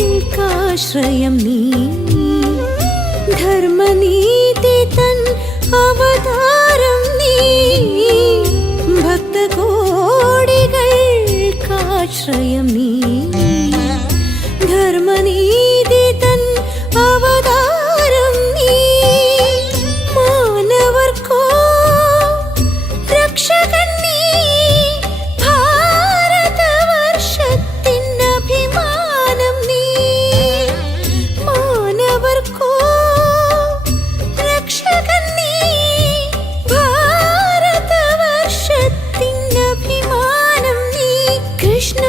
ഭക്തകോടികൾക്കാശ്രയം നീ, ധർമ്മനീതി തൻ അവതാരം നീ. ഭക്തകോടികൾക്കാശ്രയം നീ, ധർമ്മനീതി തൻ അവതാരം നീ. മാനവർക്കോ രക്ഷകൻ നീ, ഭാരതവർഷത്തിനഭിമാനം നീ. മാനവർക്കോ രക്ഷകൻ നീ, ഭാരതവർഷത്തിനഭിമാനം നീ. കൃഷ്ണ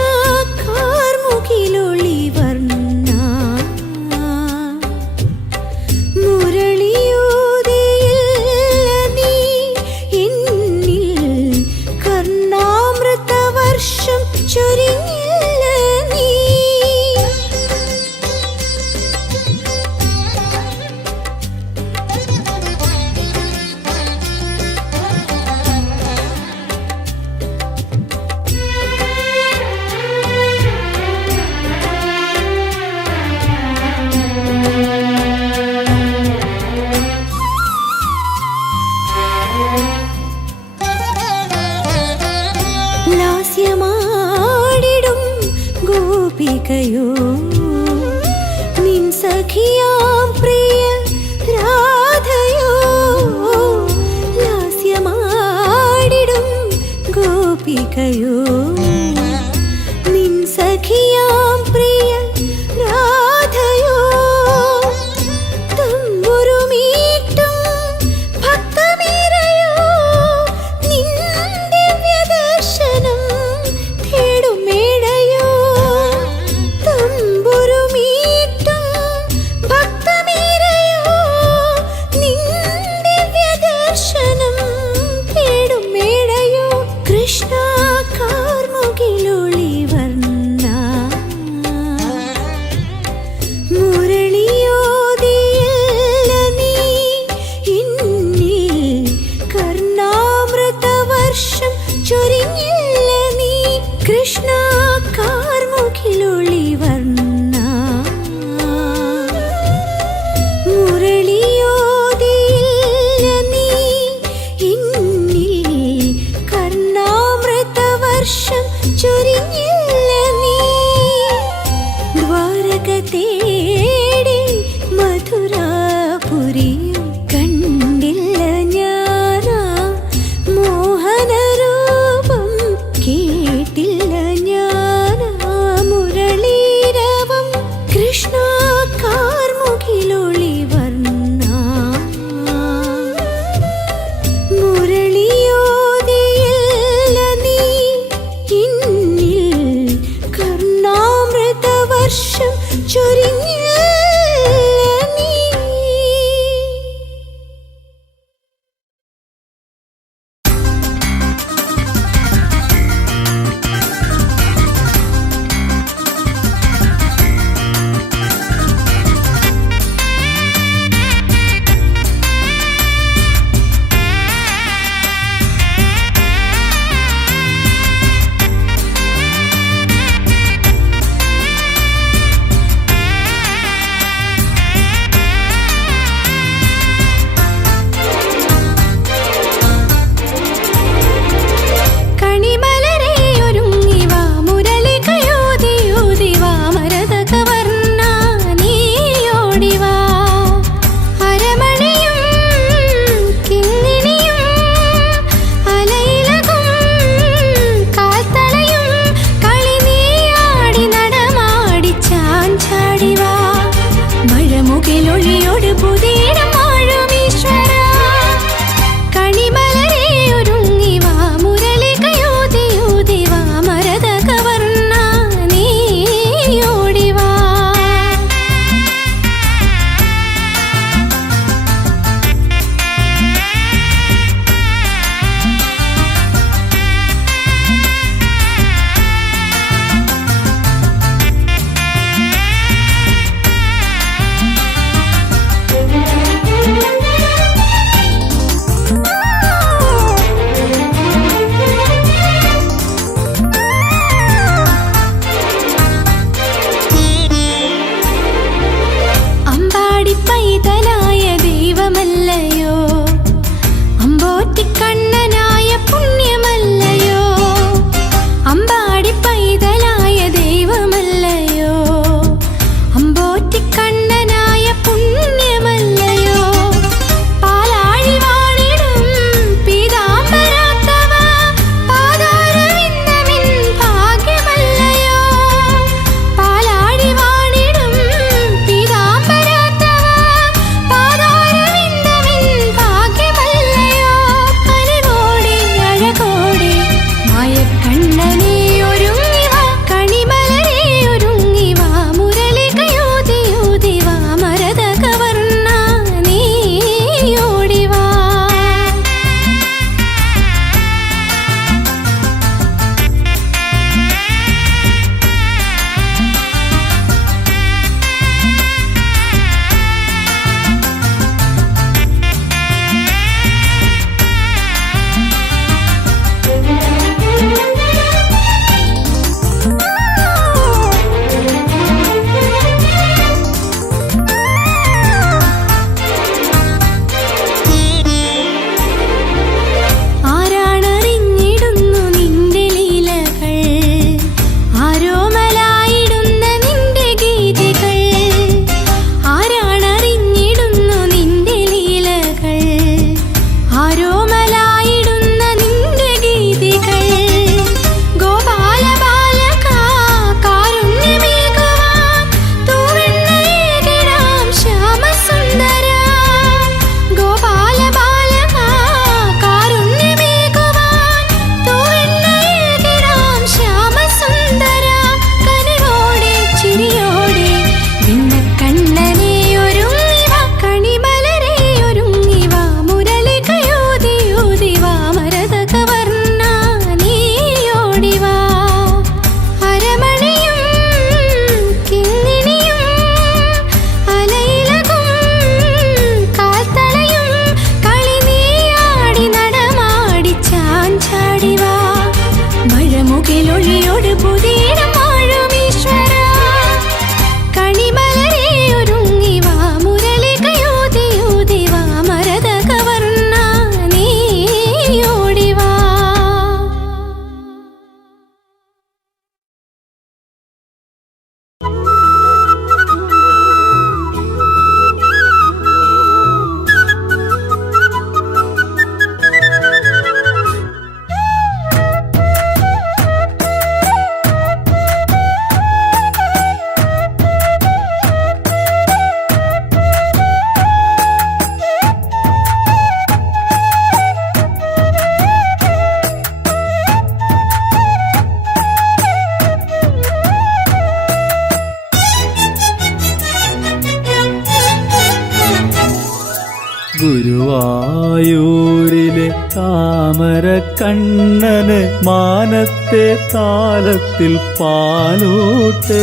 താമര കണ്ണന് മാനത്തെ താലത്തിൽ പാലൂട്ട്.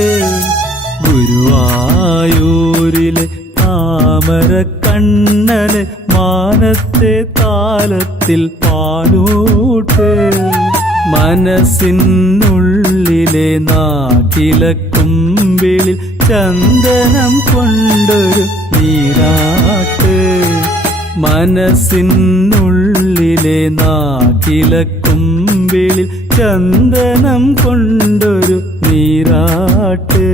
ഗുരുവായൂരിലെ താമര കണ്ണന് മാനത്തെ താലത്തിൽ പാലൂട്ട്. മനസ്സിനുള്ളിലെ നാട്ടിലക്കുമ്പിളിൽ ചന്ദനം കൊണ്ടൊരു നീരാട്ട്. മനസ്സിനുള്ളിലെ നാട്ടിലക്കുമ്പിളിൽ ചന്ദനം കൊണ്ടൊരു നീരാട്ട്.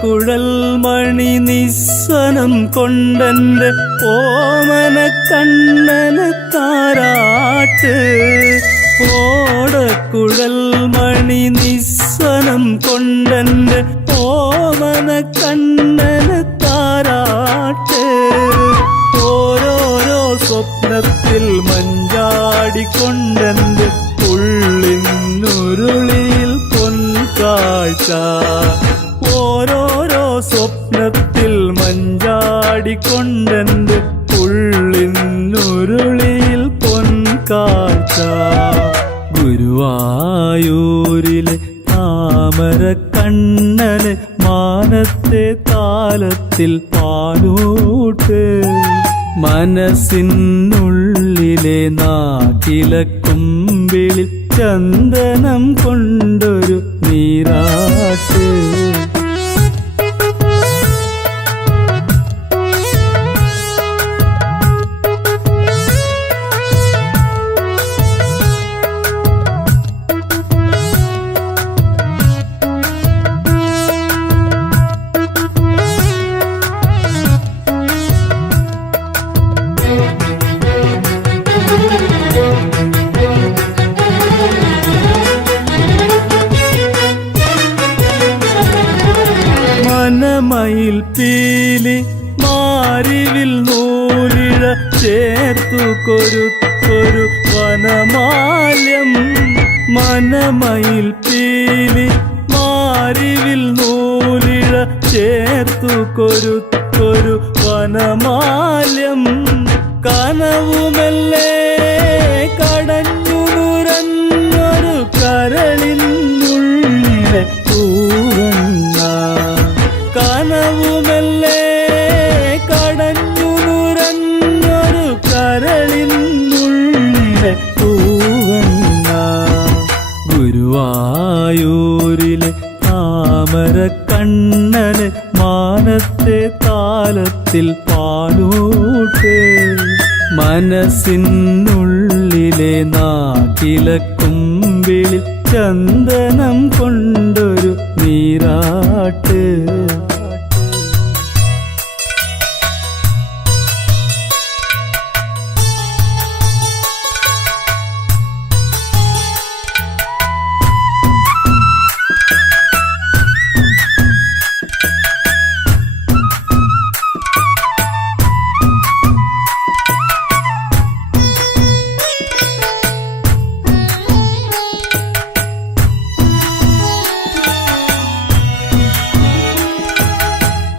കുഴൽ മണി നിസ്വനം കൊണ്ടെന്റെ ഓമന കണ്ണന് താരാട്ട്. ഓടക്കുഴൽ മണി നിസ്വനം കൊണ്ടെന്റെ ഓമന കണ്ണന് താരാട്ട്. ഓരോരോ സ്വപ്നത്തിൽ മഞ്ചാടിക്കൊണ്ടെന്റെ ഉള്ളിനുരുളിയിൽ പൊൻകാഴ്ച. ഓരോരോ സ്വപ്നത്തിൽ മഞ്ചാടിക്കൊണ്ടെന്റെ ഉള്ളിനുരുളിയിൽ പൊൻകാഴ്ച. ഗുരുവായൂരിലെ താമര കണ്ണന് മാനത്തെ താലത്തിൽ പാലൂട്ട്. മനസ്സിനുള്ളിലെ നാട്ടിലക്കുമ്പിളിൽ ചന്ദനം കൊണ്ടൊരു നീരാട്ട്. മനമയിൽ പീലി മാരിവിൽ നൂലിഴ ചേർത്തു കൊരുത്തൊരു വനമാല്യം. മനമയിൽ പീലി മാരിവിൽ നൂലിഴ ചേർത്തു കൊരുത്തൊരു വനമാല്യം. കനവുമെല്ലേ കടഞ്ഞു നുരഞ്ഞൊരു കരളിനുള്ളിലെ പൂവണ്ണ. കനവുമെല്ലേ കടഞ്ഞു നുരഞ്ഞൊരു കരളിനുള്ളിലെ പൂവണ്ണ. ഗുരുവായൂരിലെ താമര കണ്ണന് മാനത്തെ താലത്തിൽ പാലൂട്ട്. മനസ്സിനുള്ളിലെ നാട്ടിലക്കുമ്പിളിൽ ചന്ദനം കൊണ്ടൊരു നീരാട്ട്.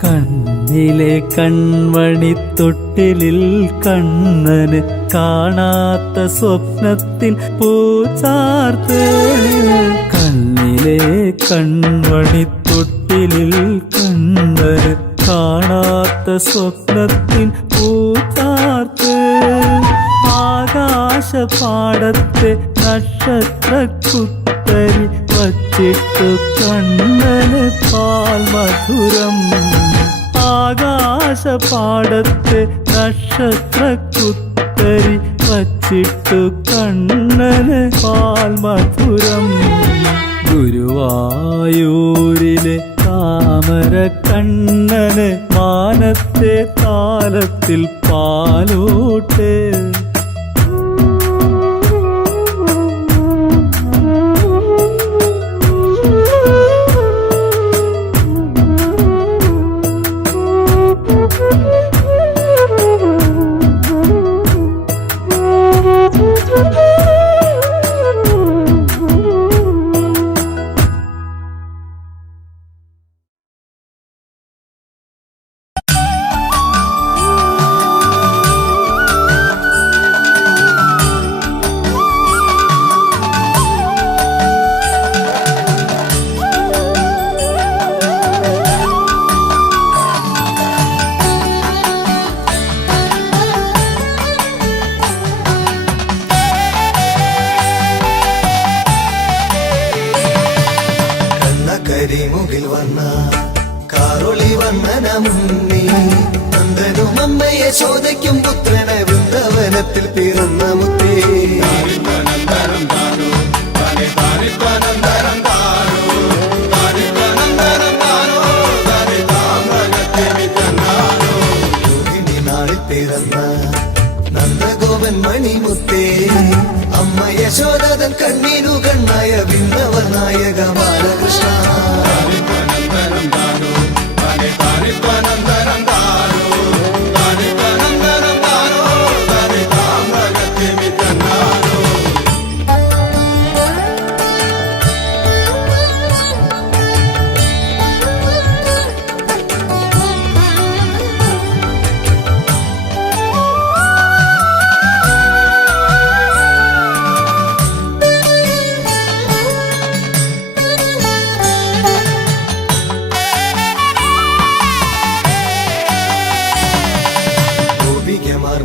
കണ്ണിലെ കൺമണിത്തൊട്ടിലിൽ കണ്ണന് കാണാത്ത സ്വപ്നത്തിൻ പൂച്ചാർത്ത്. കണ്ണിലെ കൺമണിത്തൊട്ടിലിൽ കണ്ണന് കാണാത്ത സ്വപ്നത്തിൻ പൂച്ചാർത്ത്. ആകാശപാടത്തെ നക്ഷത്രക്കുത്തരി വച്ചിട്ടു കണ്ണന് പാൽ മധുരം. ആകാശപാടത്തെ നക്ഷത്രക്കുത്തരി വച്ചിട്ടു കണ്ണന് പാൽ മധുരം. ഗുരുവായൂരിലെ താമര താമര കണ്ണന് മാനത്തെ താലത്തിൽ പാലൂട്ട്. കരിമുകിൽ വന്ന കാറൊളി വന്നന മുന്നി നന്ദനും അമ്മയെ ചോദിക്കും പുത്രനെ വൃന്ദവനത്തിൽ പിറന്ന മുത്തേ. നാളിൽ പിറന്ന നന്ദഗോപൻ മണിമുത്തേ അമ്മ യശോദൻ കണ്ണീരു കണ്ണായ വിണ്ണവർ നായക ബാലകൃഷ്ണ.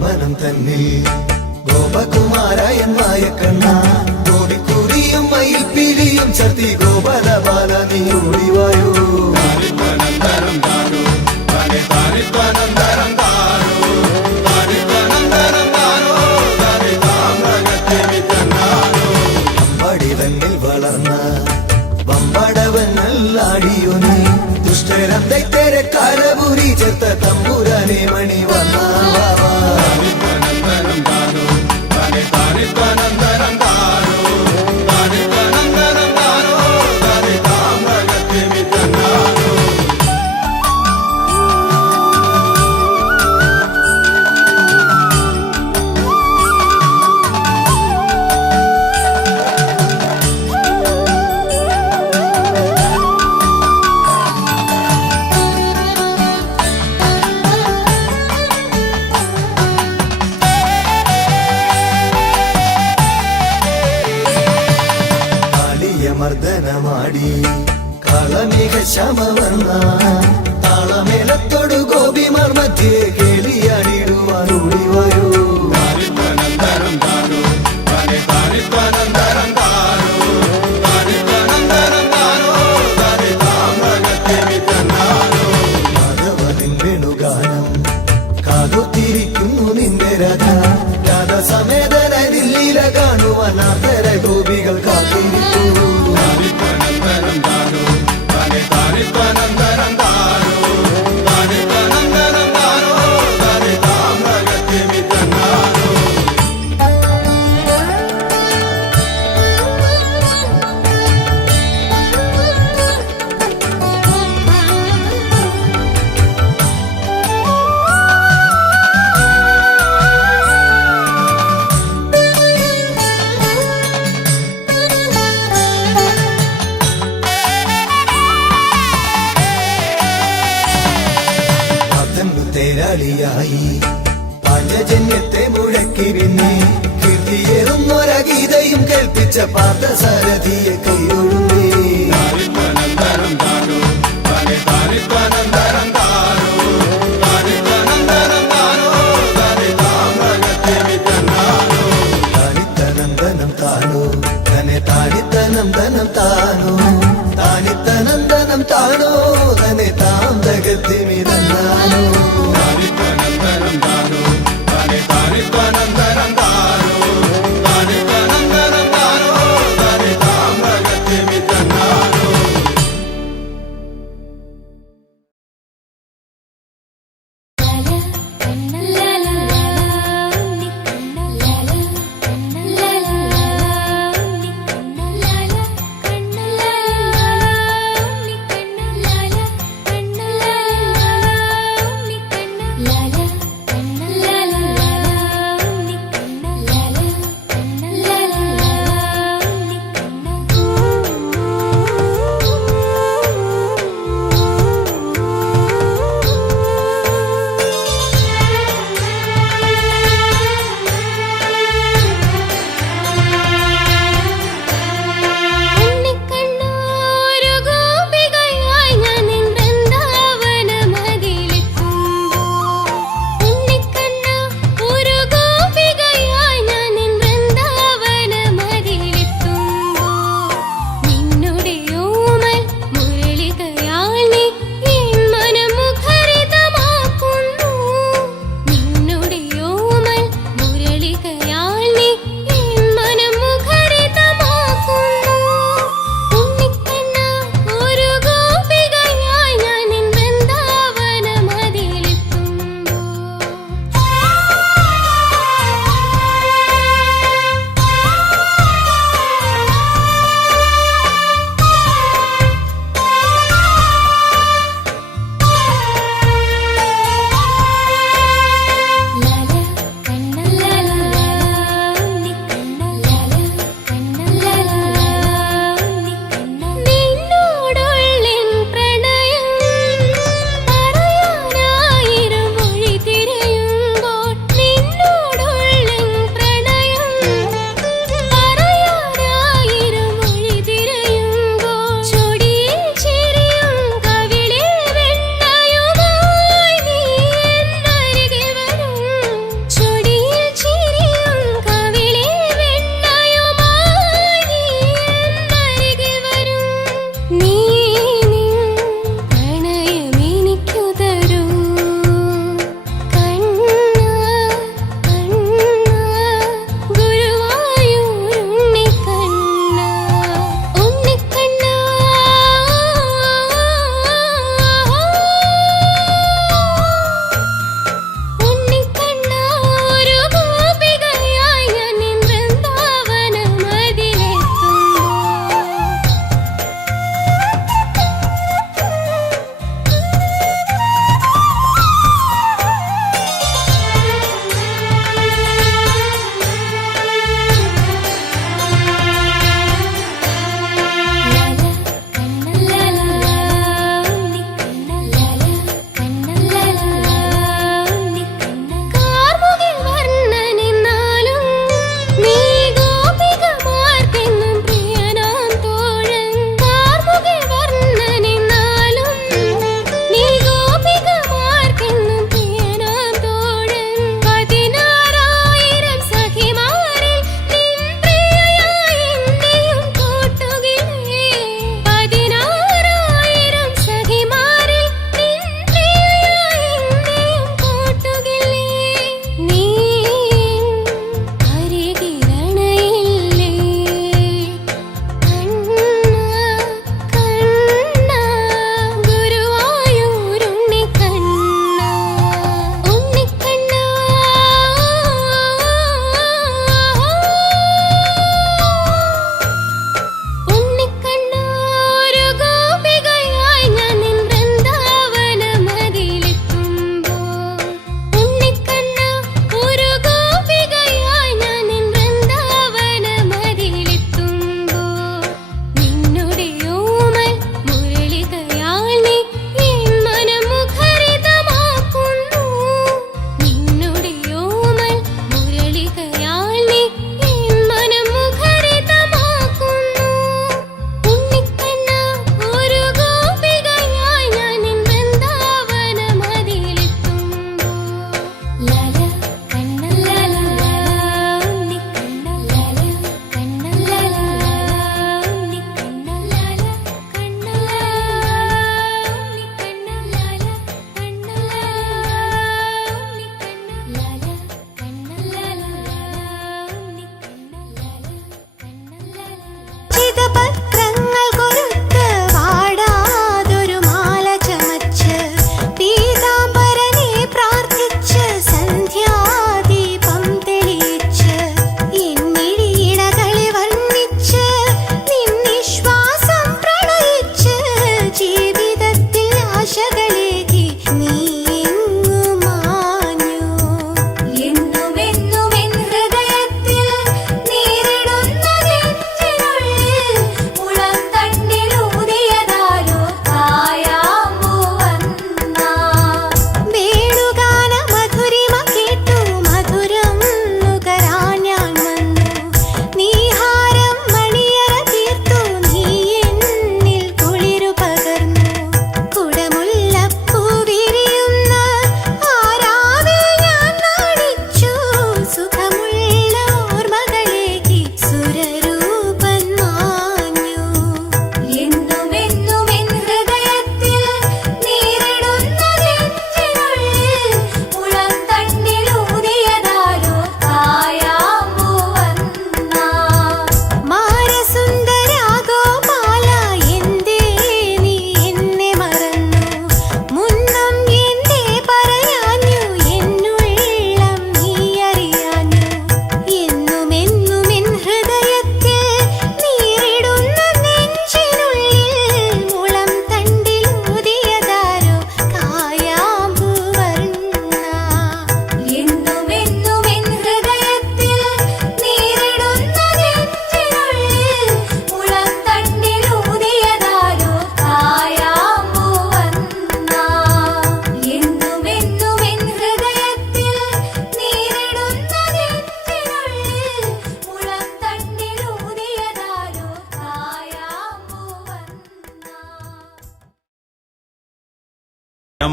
മനം തന്നിൽ ഗോപകുമാരായൻ മായക്കണ്ണ ഗോപിക്കുറിയും മയിൽ പിരിയും ചർത്തി ഗോപാല ബാല നീ ഓടിവായോ. അമ്പടി തന്നിൽ വളർന്ന വമ്പടവനല്ലാടിയോ നീ ദുഷ്ടരം ദൈത്യരെ കാലപുരി ചേർത്ത തമ്പുരാനെ മണി വന്ന മർദ്ദനമാടി കളമിക ശമവർണ്ണ താളമേളത്തോടു ഗോപിമാർ മധ്യേ കേളിയാടിടുവാൻ ഓടിവായോ. മാധവനിൻ വേണുഗാനം കാതുത്തിരിക്കുന്നു നിന്റെ രഥ രാധസമേതന ദില്ലീല കാണുവാൻ ആതര ഗോപികൾ കാത്തിരിക്കൂ. തേരാളിയായി പാഞ്ചജന്യത്തെ മുഴക്കി പിന്നെ കീർത്തിയേറുന്നൊരഗീതയും കേൾപ്പിച്ച പാർത്ഥസാരഥിയെ കൈയൊഴുന്നേ. താനിത്തനന്ദനം താനോ തന്നെ താനിത്തനന്ദനം താനോ താനിത്തനന്ദനം താനോ തന്നെ താം ജഗത്തിമിതന്നാനോ.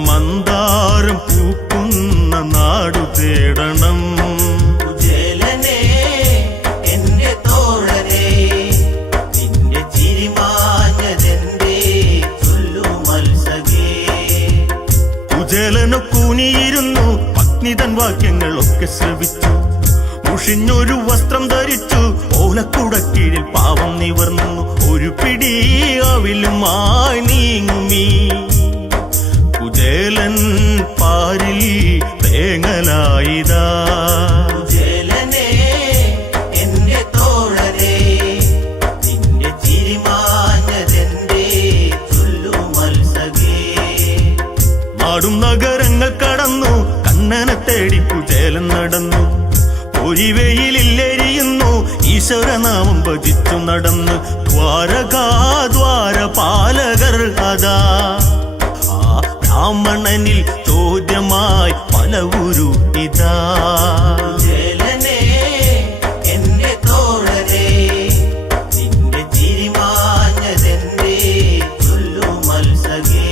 മന്ദാരം പൂക്കുന്ന നാടു തേടണം. കുചേലനേ എന്റെ തോഴനേ, നിന്റെ ചിരിമാഞ്ഞതെന്തേ ചൊല്ലു മത്സകേ. കുചേലനു കൂനിയിരുന്നു, പത്നിതൻ വാക്യങ്ങളൊക്കെ ശ്രവിച്ചു. മുഷിഞ്ഞൊരു വസ്ത്രം ധരിച്ചു, ഓലക്കുടക്കീഴിൽ പാവം നിവർന്നു. ഒരു പിടി അവിലുമായി നീങ്ങുമീ കുചേലൻ പാരിൽ തേങ്ങലായിതാ. കുചേലനേ എന്റെ തോഴനേ, നിന്റെ ചിരിമാഞ്ഞതെന്തേ ചൊല്ലു മത്സകേ. നാടും നഗരങ്ങൾ കടന്നു, കണ്ണനെ തേടി കുചേലൻ നടന്നു. പൊരിവെയിലെരിയുന്നു, ഈശ്വരനാമം ഭജിച്ചു നടന്ന്. ദ്വാരകാദ്വാരപാലകർ അതാ, ആ ബ്രാഹ്മണനിൽ ചോദ്യമായി പലവുരു ഇതാ. കുചേലനേ എന്റെ തോഴനേ, നിന്റെ ചിരിമാഞ്ഞതെന്തേ ചൊല്ലു മത്സകേ.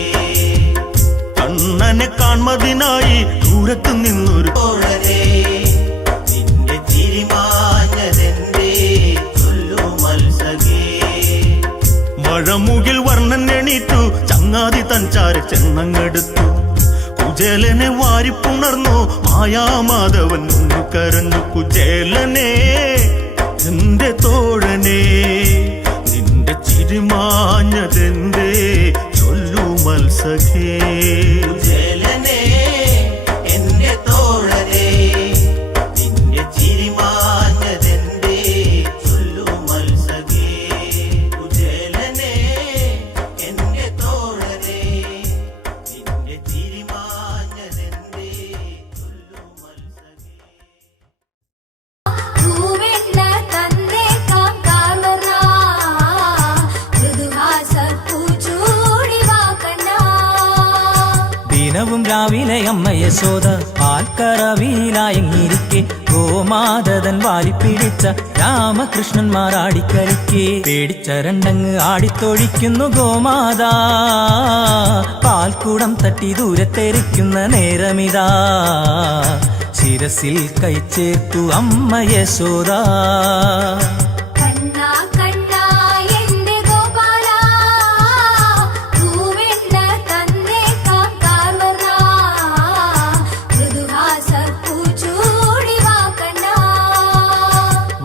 കണ്ണനെ കാൺമതിനായി ദൂരത്തു നിന്നൊരു തോഴനേ, നിന്റെ ചിരിമാഞ്ഞതെന്തേ ചൊല്ലു മത്സകേ. മഴമുകിൽ വർണ്ണൻ എണീറ്റു, ചങ്ങാതി തൻ ചാര ചെന്നങ്ങെടുത്തു. കുചേലനെ വാരിപ്പുണർന്നു, മായാമാധവൻ ഒന്നു കരഞ്ഞു. കുചേലനെ എന്റെ തോഴനേ, നിന്റെ ചിരിമാഞ്ഞതെന്തേ ചൊല്ലു മത്സഖേ. കുചേലനേ എന്റെ തോഴനേ, നിന്റെ ചിരിമാഞ്ഞതെന്തേ ചൊല്ലു മത്സകേ. കുചേലനേ എന്റെ തോഴനേ, നിന്റെ ചിരിമാഞ്ഞതെന്തേ ചൊല്ലു മത്സകേ. പൂവെണ്ണ തന്നേക്കാം കാർവറാ, മൃദുഹാസപ്പൂച്ചൂടി വാക്കണ്ണാ. ദിനവും രാവിലെ അമ്മ യശോദ പാൽക്കറവിയിലായെങ്ങിരിക്കെ ഗോമാതൻ വാരിപ്പിടിച്ച രാമകൃഷ്ണന്മാർ ആടിക്കളിക്കെ പേടിച്ച രണ്ടങ്ങ് ആടിത്തൊഴിക്കുന്നു ഗോമാതാ. പാൽക്കുടം തട്ടി ദൂരത്തെറിക്കുന്ന നേരമിതാ, ശിരസിൽ കൈച്ചേർത്തു അമ്മ യശോദ. കണ്ണാ കണ്ണാ എന്റെ ഗോപാലാ, പൂവെണ്ണ തന്നേക്കാം കാർവറാ, മൃദുഹാസപ്പൂച്ചൂടി വാക്കണ്ണാ.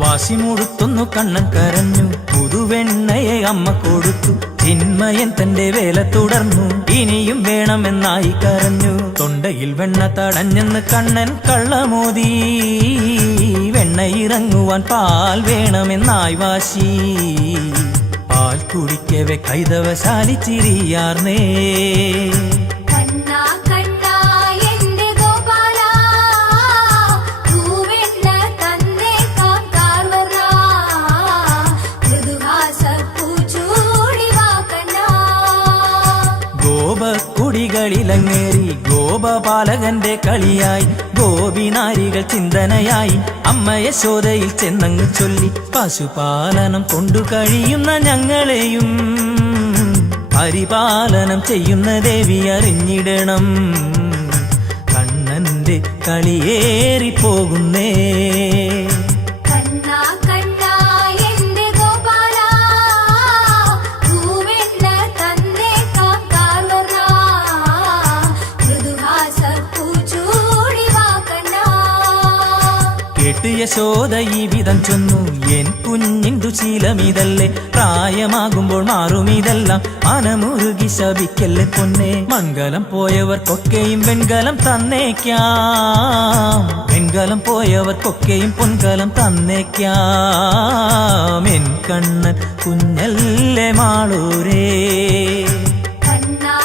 വാശി മുഴുത്തുന്നു കണ്ണൻ കരഞ്ഞു, പുതുവെണ്ണയെ അമ്മ കൊടുത്തു. ചിന്മയൻ തന്റെ വേല തുടർന്നു, ഇനിയും വേണമെന്നായി കരഞ്ഞു. തൊണ്ടയിൽ വെണ്ണ തടഞ്ഞെന്ന് കണ്ണൻ കള്ളമോദി, വെണ്ണയിറങ്ങുവാൻ പാൽ വേണമെന്നായി വാശി. പാൽ കുടിക്കവെ കൈതവശാലി ചിരിയാർന്നേ. കണ്ണാ കണ്ണാ എന്റെ ഗോപാലാ, പൂവെണ്ണ തന്നേക്കാം കാർവറാ, മൃദുഹാസപ്പൂച്ചൂടി വാക്കണ്ണാ. ഗോപക്കുടികളിലങ്ങേറി ഗോപപാലകന്റെ കളിയായി, ഗോപിനാരികൾ ചിന്തനയായി അമ്മ യശോദയിൽ ചെന്നങ്ങ് ചൊല്ലി. പശുപാലനം കൊണ്ടു കഴിയുന്ന ഞങ്ങളെയും പരിപാലനം ചെയ്യുന്ന ദേവി അറിഞ്ഞിടണം. കണ്ണന്റെ കളിയേറിപ്പോകുന്നേ. കണ്ണാ കണ്ണാ എന്റെ ഗോപാലാ, പൂവെണ്ണ തന്നേക്കാം കാർവറാ, മൃദുഹാസപ്പൂച്ചൂടി വാക്കണ്ണാ. കേട്ട് യശോദ ഈ വിധം ചൊന്നു, എൻ കുഞ്ഞിന്തു ശീലമിതല്ലേ, പ്രായമാകുമ്പോൾ മാറുമിതെല്ലാം, മനമുരുകി ശപിക്കല്ലേ പൊന്നെ. മംഗലം പോയവർക്കൊക്കെയും വെൺകലം തന്നേക്കാം, വെൺകലം പോയവർക്കൊക്കെയും പൊൻകലം തന്നേക്കാം. എൻ കണ്ണൻ കുഞ്ഞല്ലേ മാളൂരേ. കണ്ണാ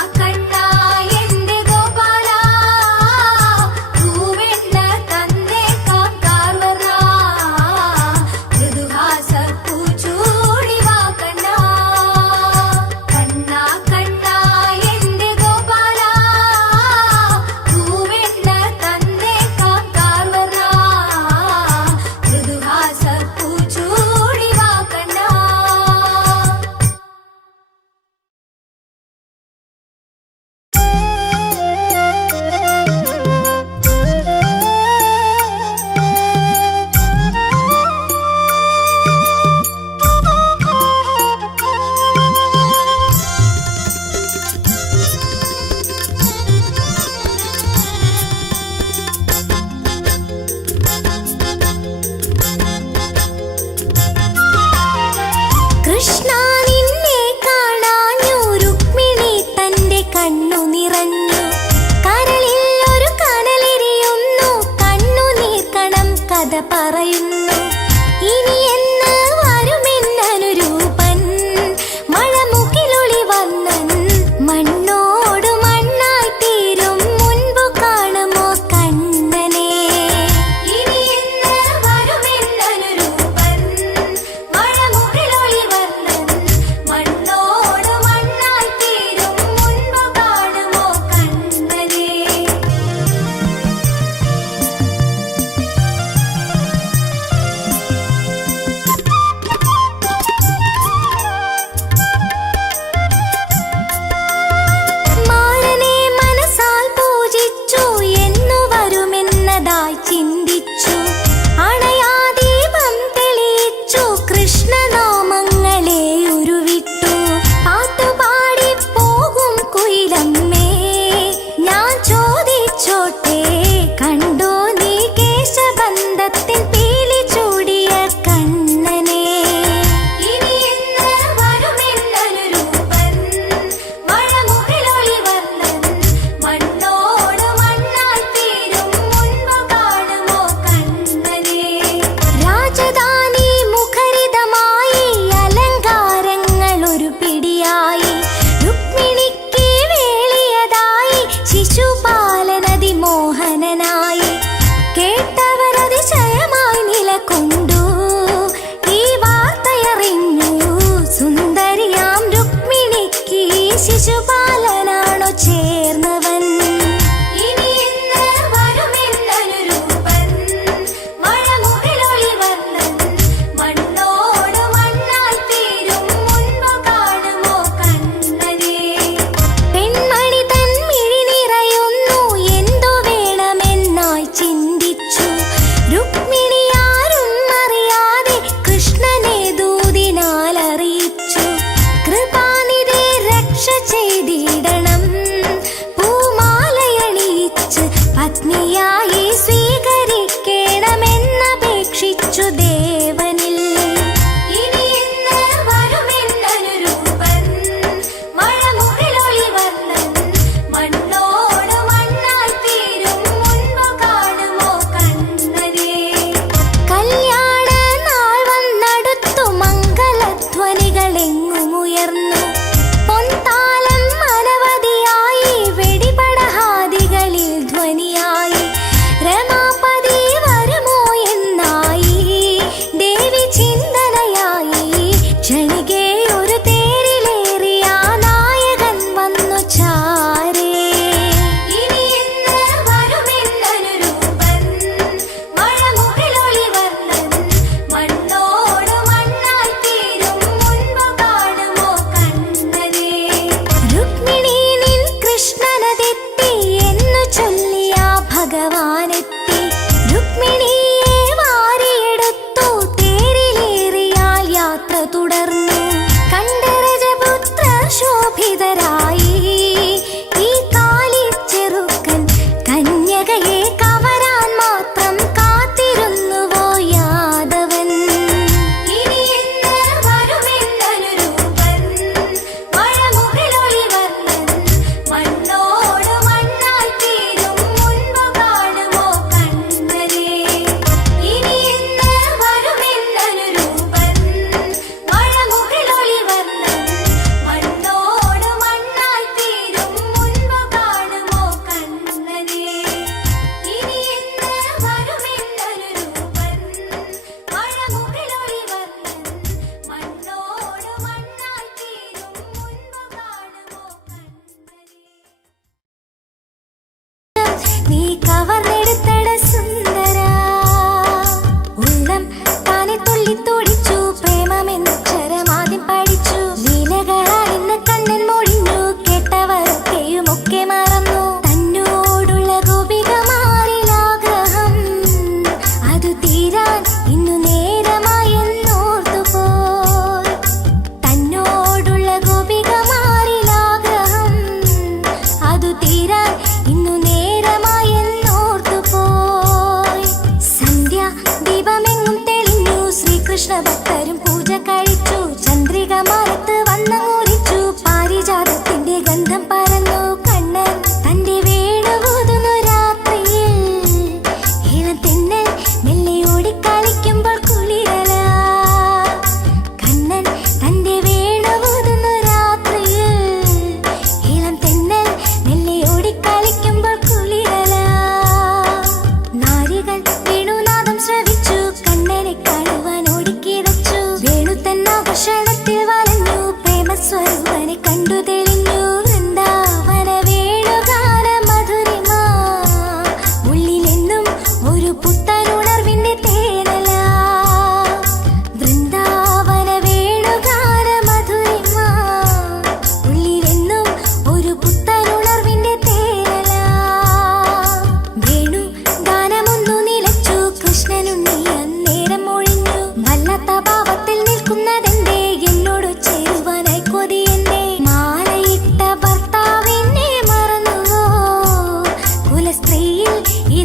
ചോദിച്ചോട്ടെ കണ്ടോ നീ കേശബന്ധത്തിൻ പീലി ചൂടിയ കണ്ണനെ ഇനി എന്ന് വരുമെന്നനുരൂപൻ മഴമുകിലൊളി വർണ്ണൻ മണ്ണോട് മണ്ണായി തീരും മുൻപ് കാണുമോ കണ്ണനെ രാജധാനി മുഖരിതമായി അലങ്കാരങ്ങൾ ഒരു പിടിയായി രുക്മിണിക്ക് വേളിയതായി ശിശുപാലനതി മോഹനനായി കേട്ടവർ അതിശയമായി നിലകൊണ്ടു ഈ വാർത്തയറിഞ്ഞു സുന്ദരിയാം രുക്മിണിക്ക് ശിശുപാലനാണോ ചേർന്നവൻ ഇനി എന്ന് വരുമെന്നനുരൂപൻ മഴമുകിലൊളി വർണ്ണൻ മണ്ണോട് മണ്ണായി തീരും മുൻപ് കാണുമോ കണ്ണനെ പെൺമണി തൻ മിഴി നിറയുന്നു എന്തു വേണമെന്നായി ചിന്തിച്ചു രുക്മിണി ആരും അറിയാതെ കൃഷ്ണനെ ദൂതിനാൽ അറിയിച്ചു കൃപാനിധി രക്ഷ ചെയ്തിടണം പൂമാലയണിയിച്ച് പത്നിയായി സ്വീകരിക്കണമെന്നപേക്ഷിച്ചു ദേവനിൽ ഇനി എന്ന് വരുമെന്നനുരൂപൻ മഴമുകിലൊളി വർണ്ണൻ മണ്ണോട് മണ്ണായി തീരും മുൻപ് കാണുമോ കണ്ണനെ കല്യാണ നാൾ വന്നടുത്തു മംഗളധ്വനികൾ എങ്ങുമുയർന്നു പൊൻതാലം അനവധിയായി വെടിപടഹാദികളിൽ ധ്വനിയായി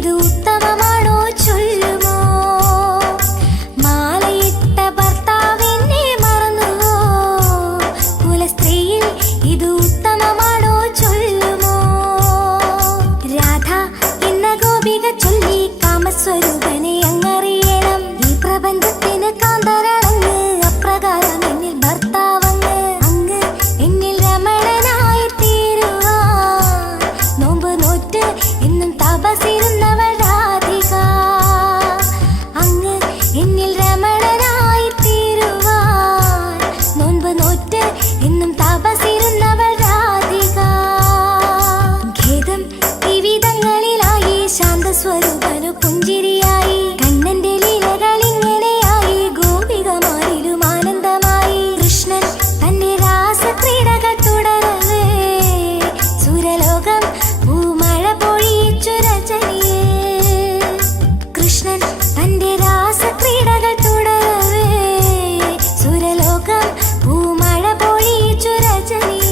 ഇത് ഉത്തമമാണോ ചൊല്ലുമോ? മാലയിട്ട ഭർത്താവിനെ മറന്നുവോ? കുലസ്ത്രീയിൽ ഇത് ഉത്തമമാണോ ചൊല്ലുമോ? രാധ എന്ന ഗോപിക ചൊല്ലി കാമസ്വരൂപനെ അങ്ങറിയണം. ഈ പ്രപഞ്ചത്തിന് കാന്തരണങ്ങ് അപ്രകാരം എന്നിൽ ഭർത്താവങ്ങ്. അങ്ങ് എന്നിൽ രമണനായി തീരുവാൻ നോമ്പ് നോറ്റ് എന്നും തപസിരുന്നവൾ രാധിക. അങ്ങ് എന്നിൽ രമണനായി തീരുവാൻ നോമ്പ് നോറ്റ് എന്നും തപസിരുന്നവൾ രാധിക. ഖേദം വിവിധങ്ങളിലായി ശാന്തസ്വരൂപനു പുഞ്ചിരിയായി. കണ്ണന്റെ ലീലകൾ ഇങ്ങനെയായി ഗോപികമാരിലും ആനന്ദമായി. കൃഷ്ണൻ തന്റെ രാസക്രീഡകൾ തുടരവേ സുരലോകം പൂമഴ പൊഴിച്ചു രജനിയേ. കൃഷ്ണൻ തന്റെ രാസക്രീഡകൾ തുടരവേ സുരലോകം പൂമഴ പൊഴിച്ചു രജനിയേ.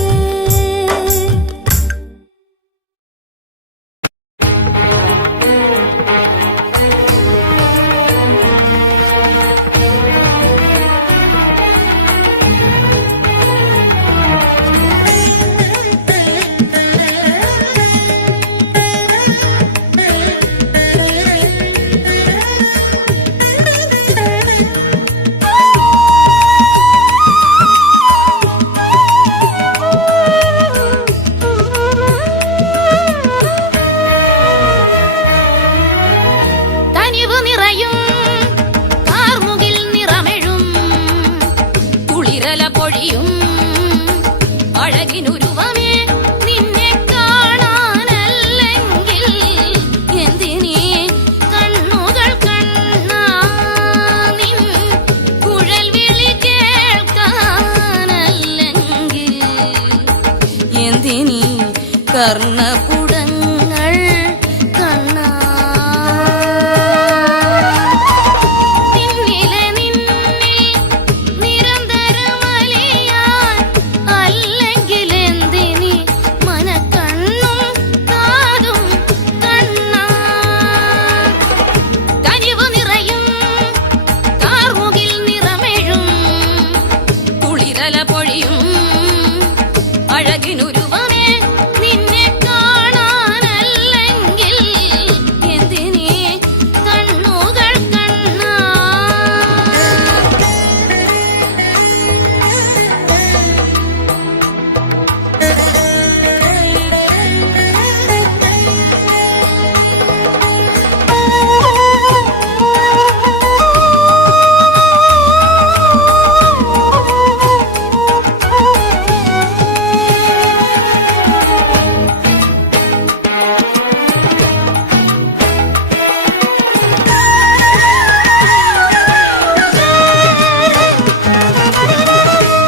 കനിവ് നിറയും കാർമുകിൽ നിറമെഴും കുളിരല പൊഴിയും അഴകിനുരുവമേ നിന്നെ കാണാനല്ലെങ്കിൽ എന്തിനീ കണ്ണുകൾ കണ്ണാ നിൻ കുഴൽ വിളി കേൾക്കാനല്ലെങ്കിൽ എന്തിനീ കർണപുടങ്ങൾ കണ്ണാ. നിന്നിലെ നിന്നിൽ നിരന്തരമലിയാൻ അല്ലെങ്കിൽ എന്തിനി മനക്കണ്ണും കാതും കണ്ണാ. കനിവ് നിറയും കാർമുകിൽ നിറമെഴും കുളിരല പൊഴിയും അഴകിനുരുവമേ നിന്നെ കാണാനല്ലെങ്കിൽ എന്തിനീ കണ്ണുകൾ കണ്ണാ.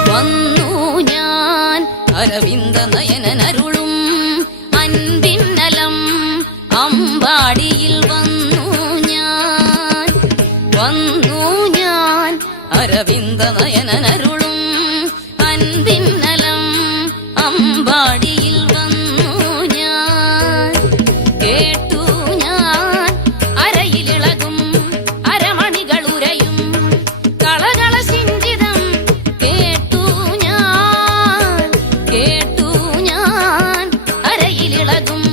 വന്നു ഞാൻ അരവിന്ദ നയനനരുളും അൻപിന്നലം അമ്പാടിയിൽ വന്നു ഞാൻ അരവിന്ദ നയനനരുളും അൻപിന്നലം അമ്പാടിയിൽ വന്നു ഞാൻ. കേട്ടു ഞാൻ അരയിലിളകും അരമണികൾ ഉരയും കളകള സിഞ്ചിതം. കേട്ടു ഞാൻ അരയിലിളകും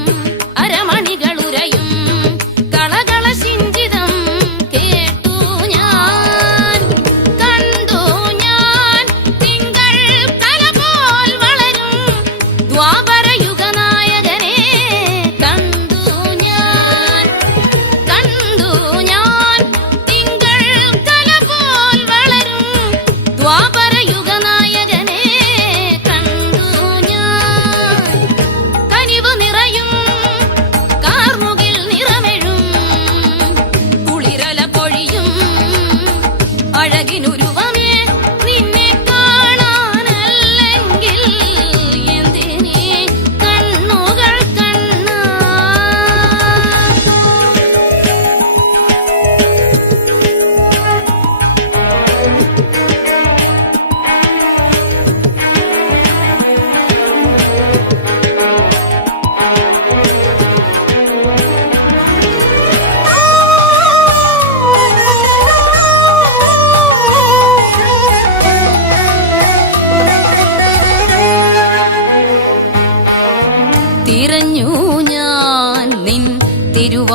അരമണികൾ ഉരയും കളകള സിഞ്ചിതം. കേട്ടു ഞാൻ കണ്ടു ഞാൻ തിങ്കൾ കല പോൽ വളരും ദ്വാപരയുഗനായകനെ. കണ്ടു ഞാൻ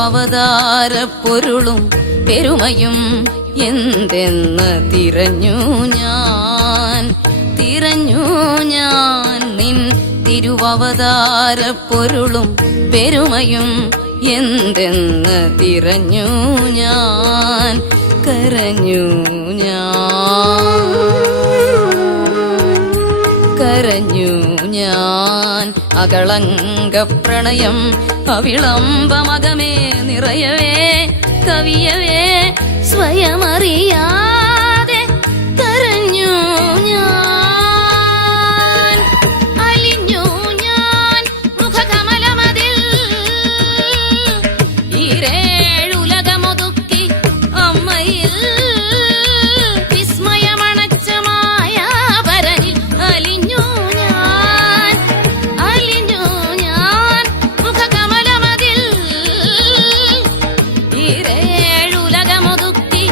തിരുവവതാര പൊരുളും പെരുമയും എന്തെന്ന് തിരഞ്ഞു ഞാൻ നിൻ തിരുവവതാര പൊരുളും പെരുമയും എന്തെന്ന് തിരഞ്ഞു ഞാൻ കരഞ്ഞു ഞാൻ അകളങ്ക പ്രണയം അവിളംബമകമേ നിറയവേ കവിയവേ സ്വയമറിയാതെ കരഞ്ഞു ഞാൻ അലിഞ്ഞു ഞാൻ മുഖകമലമതിൽ ഈരേഴുലകമൊതുക്കി അമ്മയിൽ വിസ്മയമണച്ച മായാപരനിൽ അലിഞ്ഞു ഞാൻ മുഖകമലമതിൽ ഈരേഴുലകമൊതുക്കി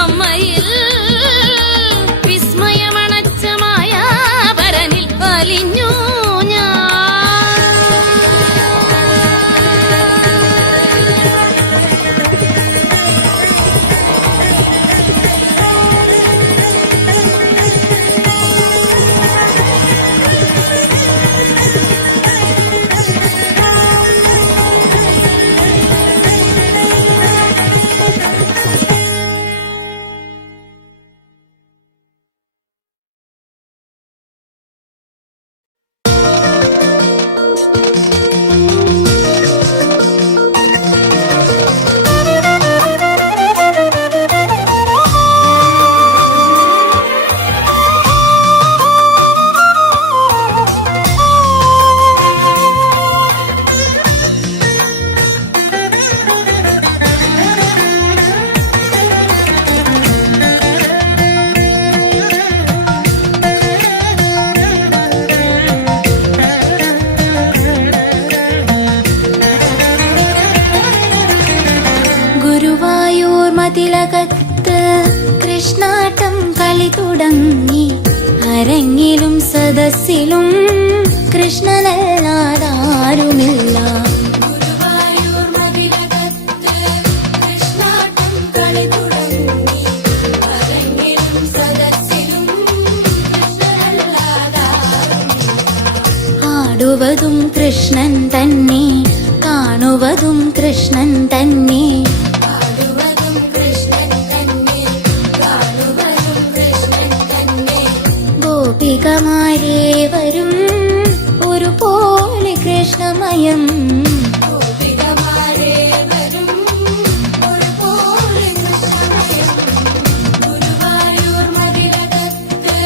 അമ്മയിൽ വിസ്മയമണച്ച മായാപരനിൽ അലിഞ്ഞു ഞാൻ. ഗുരുവായൂർ മതിലകത്ത് കൃഷ്ണാട്ടം കളി തുടങ്ങി അരങ്ങിലും സദസ്സിലും കൃഷ്ണനല്ലാതാരുമില്ല. ഗുരുവായൂർ മതിലകത്ത് കൃഷ്ണാട്ടം കളി തുടങ്ങി അരങ്ങിലും സദസ്സിലും കൃഷ്ണനല്ലാതാരുമില്ല. ആടുവതും കൃഷ്ണൻ തന്നെ കാണുവതും കൃഷ്ണൻ തന്നെ ഗോപികമാരേവരും ഒരുപോലെ കൃഷ്ണമയം. ഗുരുവായൂർ മതിലകത്ത്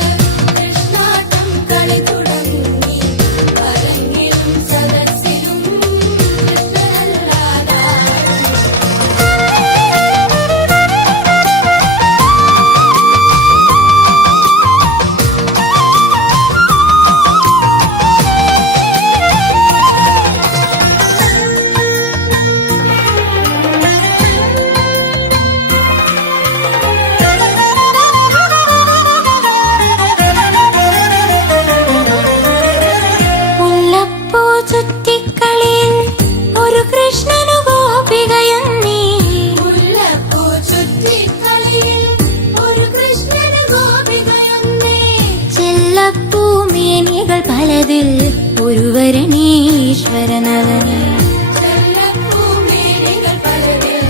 കൃഷ്ണാട്ടം കളി തുടങ്ങി അരങ്ങിലും സദസ്സിലും ചുറ്റിക്കളിയിൽ ഒരു കൃഷ്ണനു ഗോപികയെന്നീ. മുല്ലപ്പൂ ചുറ്റിക്കളിയിൽ ഒരു കൃഷ്ണനു ഗോപികയെന്നീ. ചെല്ലപ്പൂമേനികൾ പലതിൽ ഒരുവരനീശ്വരനവനേ. ചെല്ലപ്പൂമേനികൾ പലതിൽ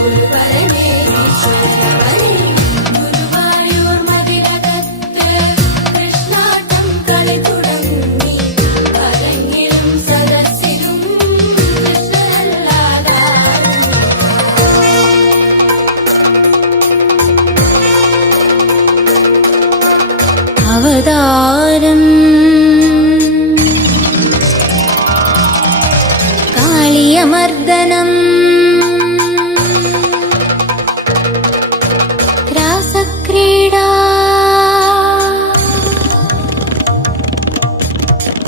ഒരുവരനീശ്വരനവനേ. ഗുരുവായൂർ മതിലകത്ത് കൃഷ്ണാട്ടം കളി തുടങ്ങി അരങ്ങിലും സദസ്സിലും അവതാരം കാളിയമർദ്ദനം രാസക്രീഡാ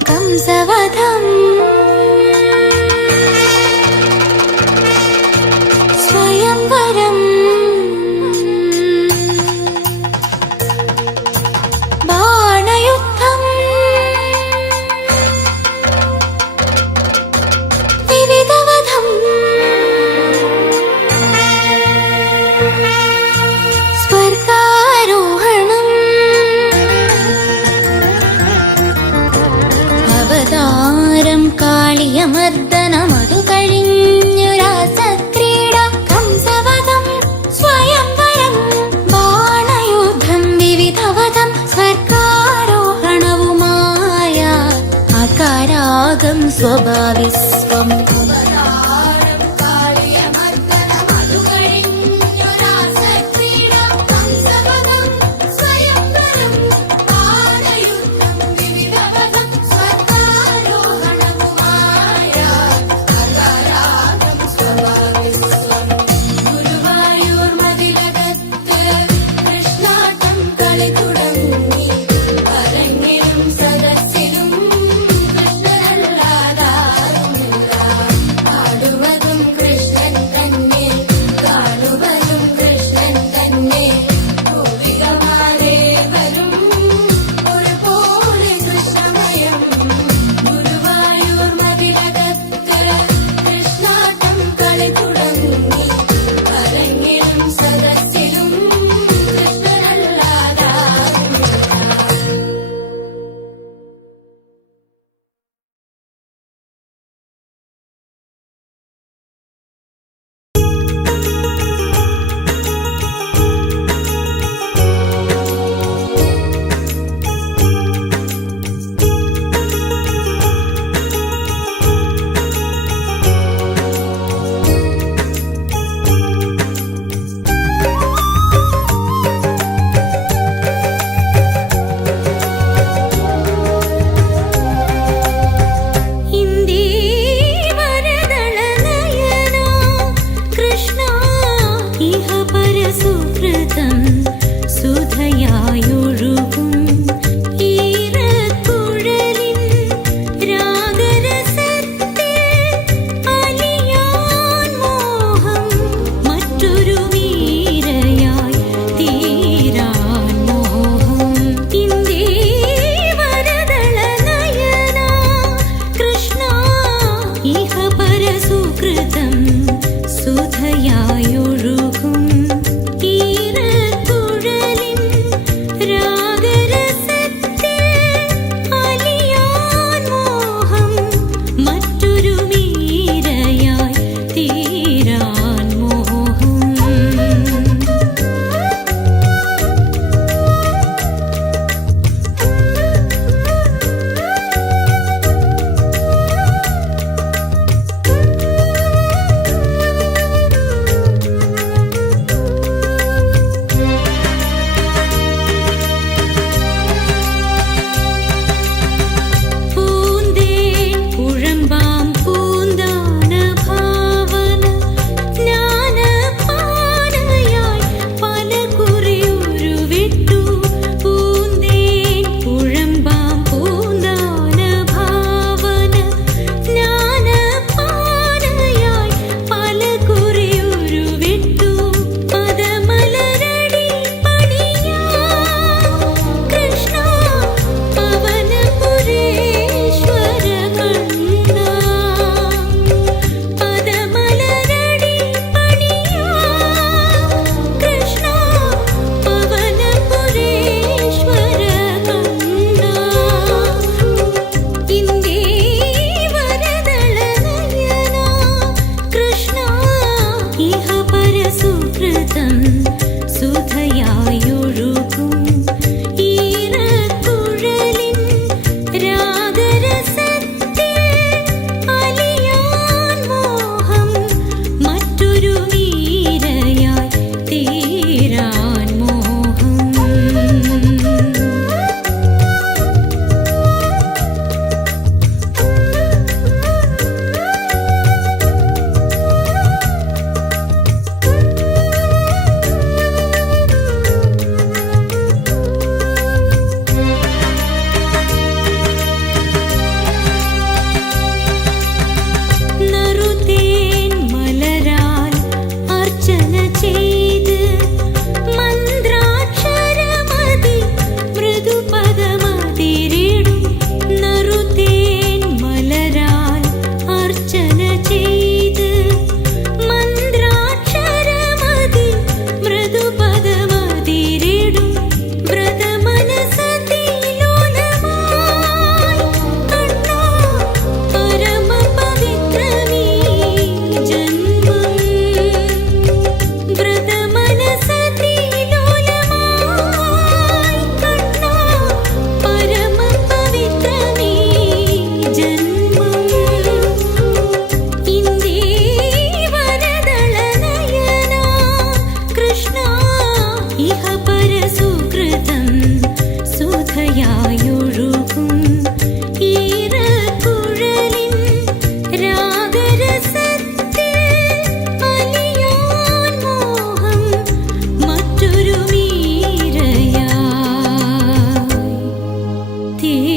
കംസവധം സ്വയംവരം ബാണയുദ്ധം വിവിധവധം തീ